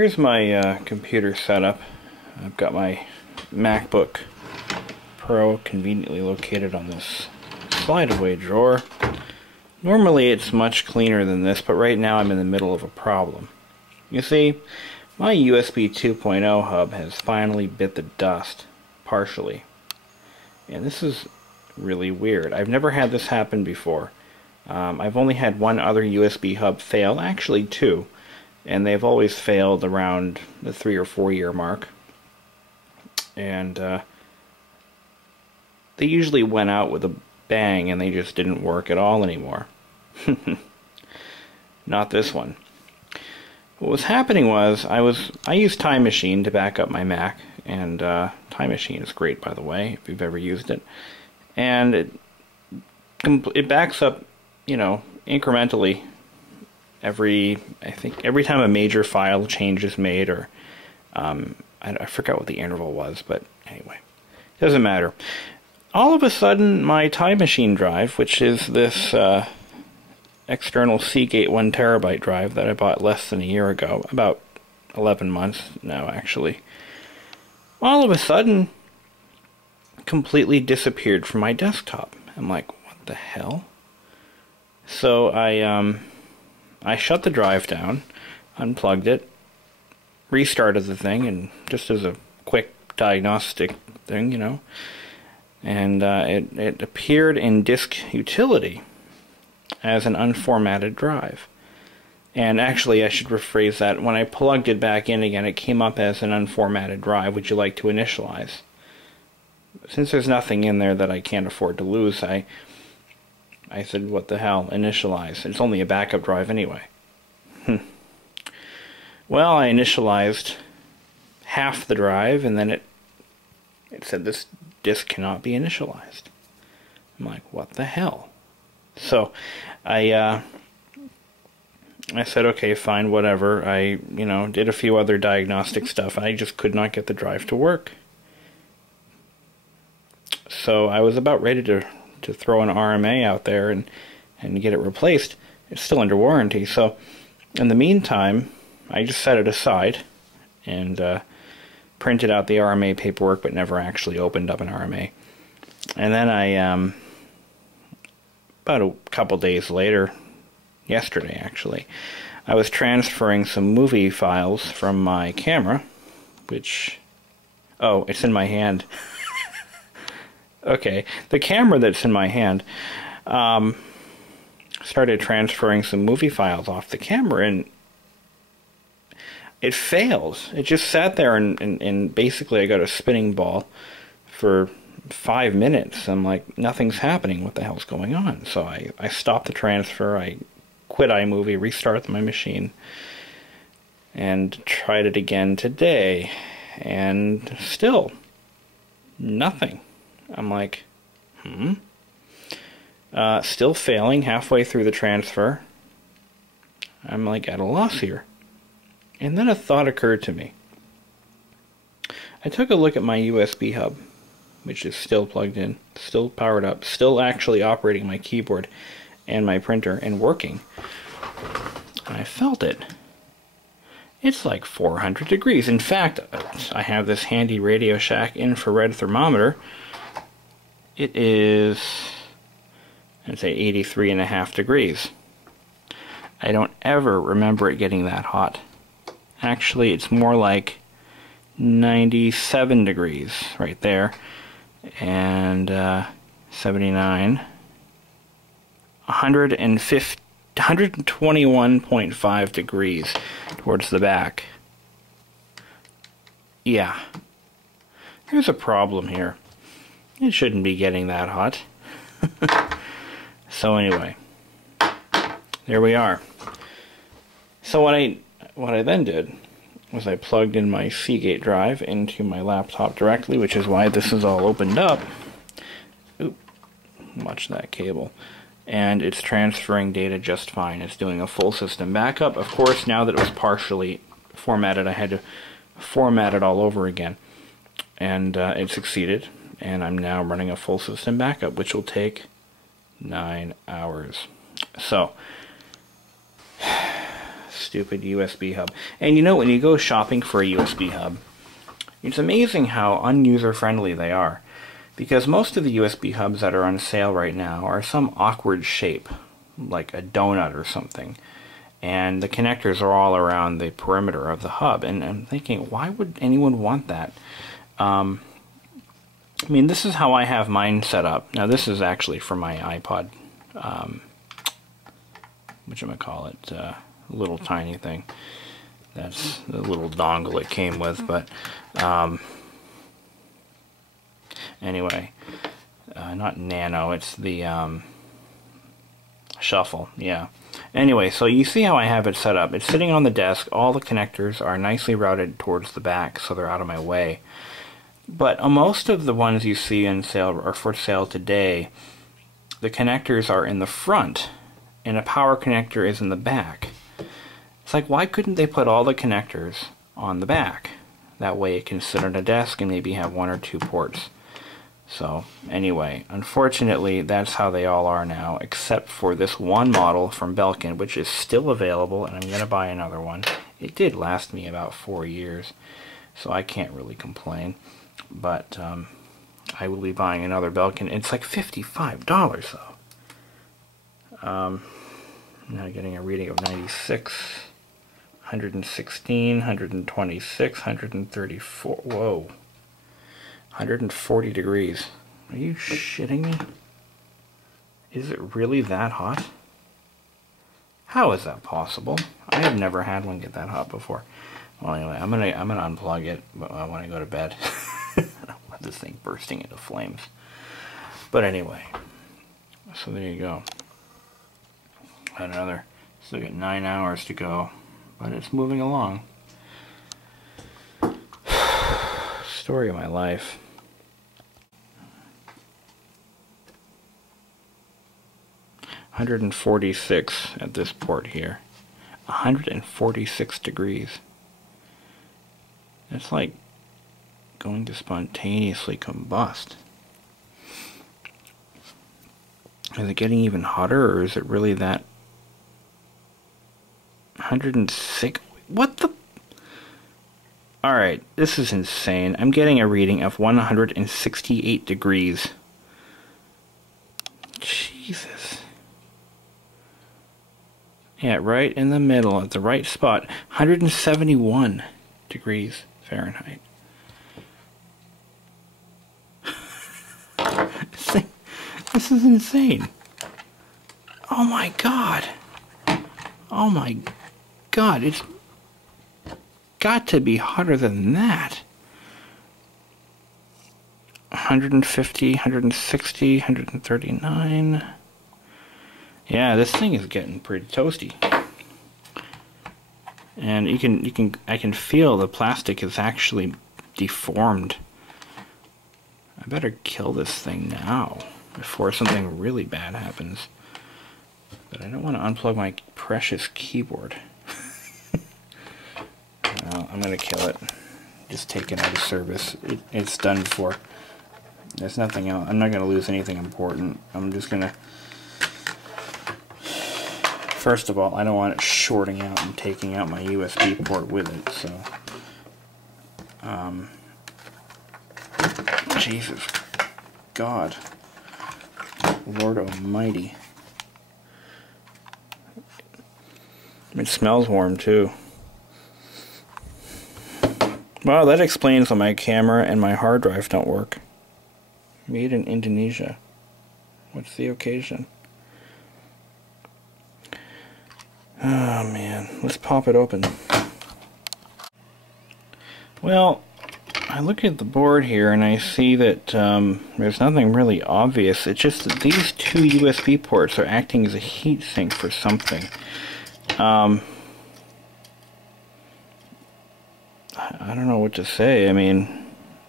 here's my computer setup. I've got my MacBook Pro conveniently located on this slide-away drawer. Normally it's much cleaner than this, but right now I'm in the middle of a problem. You see, my USB 2.0 hub has finally bit the dust, partially. And this is really weird. I've never had this happen before. I've only had one other USB hub fail, actually two, and they've always failed around the 3 or 4 year mark. And they usually went out with a bang and they just didn't work at all anymore. Not this one. What was happening was I used Time Machine to back up my Mac, and Time Machine is great, by the way, if you've ever used it. And it backs up, you know, incrementally I think every time a major file change is made, or I forgot what the interval was, but anyway, doesn't matter. All of a sudden, my Time Machine drive, which is this external Seagate 1 terabyte drive that I bought less than a year ago, about 11 months now actually, all of a sudden completely disappeared from my desktop. I'm like, what the hell? So I shut the drive down, unplugged it, restarted the thing, and just as a quick diagnostic thing, you know, and it appeared in disk utility as an unformatted drive. And actually, I should rephrase that. When I plugged it back in again, it came up as an unformatted drive. Would you like to initialize? Since there's nothing in there that I can't afford to lose, I said, what the hell, initialize. It's only a backup drive anyway. Well, I initialized half the drive, and then it said this disk cannot be initialized. I'm like, what the hell? So I said, okay, fine, whatever. I, you know, did a few other diagnostic stuff, and I just could not get the drive to work. So I was about ready to throw an RMA out there and get it replaced. It's still under warranty. So in the meantime, I just set it aside and printed out the RMA paperwork, but never actually opened up an RMA. And then I, about a couple days later, yesterday actually, I was transferring some movie files from my camera, which, oh, it's in my hand. Okay, the camera that's in my hand, started transferring some movie files off the camera, and it failed. It just sat there, and basically I got a spinning ball for 5 minutes. I'm like, nothing's happening. What the hell's going on? So I stopped the transfer. I quit iMovie, restarted my machine, and tried it again today, and still nothing. I'm like, still failing halfway through the transfer. I'm like at a loss here. And then a thought occurred to me. I took a look at my USB hub, which is still plugged in, still powered up, still actually operating my keyboard and my printer and working. And I felt it. It's like 400 degrees. In fact, I have this handy Radio Shack infrared thermometer. It is, I'd say, 83.5 degrees. I don't ever remember it getting that hot. Actually, it's more like 97 degrees right there. And 79. 121.5 degrees towards the back. Yeah. There's a problem here. It shouldn't be getting that hot. So anyway, there we are. So what I then did was I plugged in my Seagate drive into my laptop directly, which is why this is all opened up. Oop, watch that cable. And it's transferring data just fine. It's doing a full system backup. Of course, now that it was partially formatted, I had to format it all over again. And it succeeded. And I'm now running a full system backup, which will take 9 hours. So Stupid USB hub. And you know, when you go shopping for a USB hub, it's amazing how unuser-friendly they are. Because most of the USB hubs that are on sale right now are some awkward shape, like a donut or something. And the connectors are all around the perimeter of the hub. And I'm thinking, why would anyone want that? I mean, this is how I have mine set up. Now, this is actually for my iPod, whatchamacallit, little tiny thing. That's the little dongle it came with, but anyway, not Nano, it's the Shuffle, yeah. Anyway, so you see how I have it set up. It's sitting on the desk. All the connectors are nicely routed towards the back, so they're out of my way. But most of the ones you see in sale or for sale today, the connectors are in the front, and a power connector is in the back. It's like, why couldn't they put all the connectors on the back? That way it can sit on a desk and maybe have 1 or 2 ports. So, anyway, unfortunately, that's how they all are now, except for this one model from Belkin, which is still available, and I'm going to buy another one. It did last me about 4 years, so I can't really complain. But I will be buying another Belkin. It's like $55, though. Now getting a reading of 96, 116, 126, 134. Whoa. 140 degrees. Are you shitting me? Is it really that hot? How is that possible? I have never had one get that hot before. Well, anyway, I'm gonna unplug it when I go to bed. I don't want this thing bursting into flames. But anyway, so there you go. Another. Still got 9 hours to go, but it's moving along. Story of my life. $146 at this port here. 146 degrees. It's like going to spontaneously combust. Is it getting even hotter, or is it really that? 106? What the? Alright, this is insane. I'm getting a reading of 168 degrees. Jesus. Yeah, right in the middle, at the right spot. 171 degrees Fahrenheit. This is insane. Oh my god. Oh my god, it's got to be hotter than that. 150, 160, 139. Yeah, this thing is getting pretty toasty. And I can feel the plastic is actually deformed. I better kill this thing now before something really bad happens. But I don't want to unplug my precious keyboard. Well, I'm going to kill it. Just take it out of service. It's done for. There's nothing else. I'm not going to lose anything important. I'm just going to... First of all, I don't want it shorting out and taking out my USB port with it, so... Jesus. God. Lord Almighty. It smells warm, too. Well, that explains why my camera and my hard drive don't work. Made in Indonesia. What's the occasion? Oh, man. Let's pop it open. Well, I look at the board here and I see that there's nothing really obvious. It's just that these two USB ports are acting as a heat sink for something. I don't know what to say. I mean,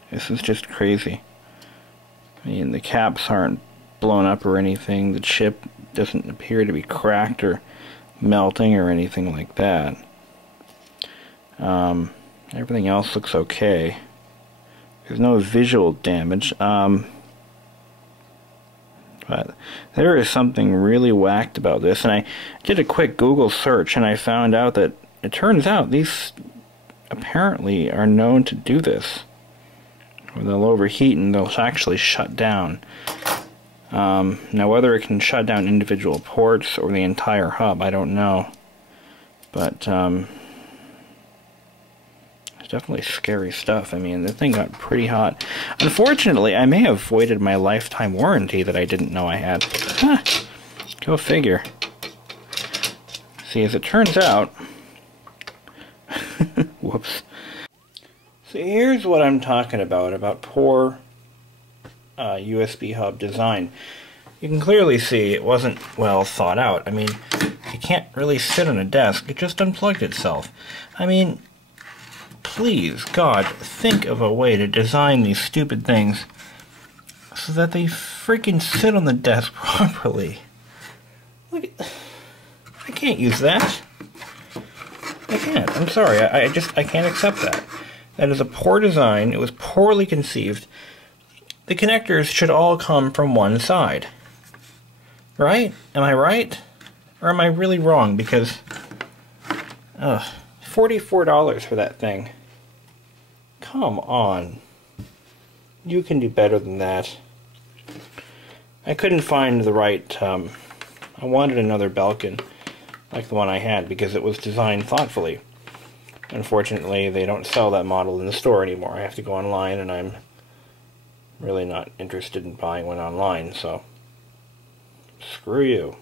this is just crazy. I mean, the caps aren't blown up or anything. The chip doesn't appear to be cracked or melting or anything like that. Everything else looks okay. There's no visual damage. But there is something really whacked about this, and I did a quick Google search and I found out that it turns out these apparently are known to do this. They'll overheat and they'll actually shut down. Now whether it can shut down individual ports or the entire hub, I don't know. But it's definitely scary stuff. I mean, the thing got pretty hot. Unfortunately, I may have voided my lifetime warranty that I didn't know I had. Huh. Go figure. See, as it turns out... Whoops. So here's what I'm talking about poor USB hub design. You can clearly see it wasn't well thought out. I mean, it can't really sit on a desk. It just unplugged itself. I mean, please, God, think of a way to design these stupid things so that they freaking sit on the desk properly. Look at... I can't use that. I can't. I'm sorry. I can't accept that. That is a poor design. It was poorly conceived. The connectors should all come from one side. Right? Am I right? Or am I really wrong? Because, $44 for that thing. Come on. You can do better than that. I couldn't find the right, I wanted another Belkin like the one I had because it was designed thoughtfully. Unfortunately, they don't sell that model in the store anymore. I have to go online, and I'm really not interested in buying one online, so screw you.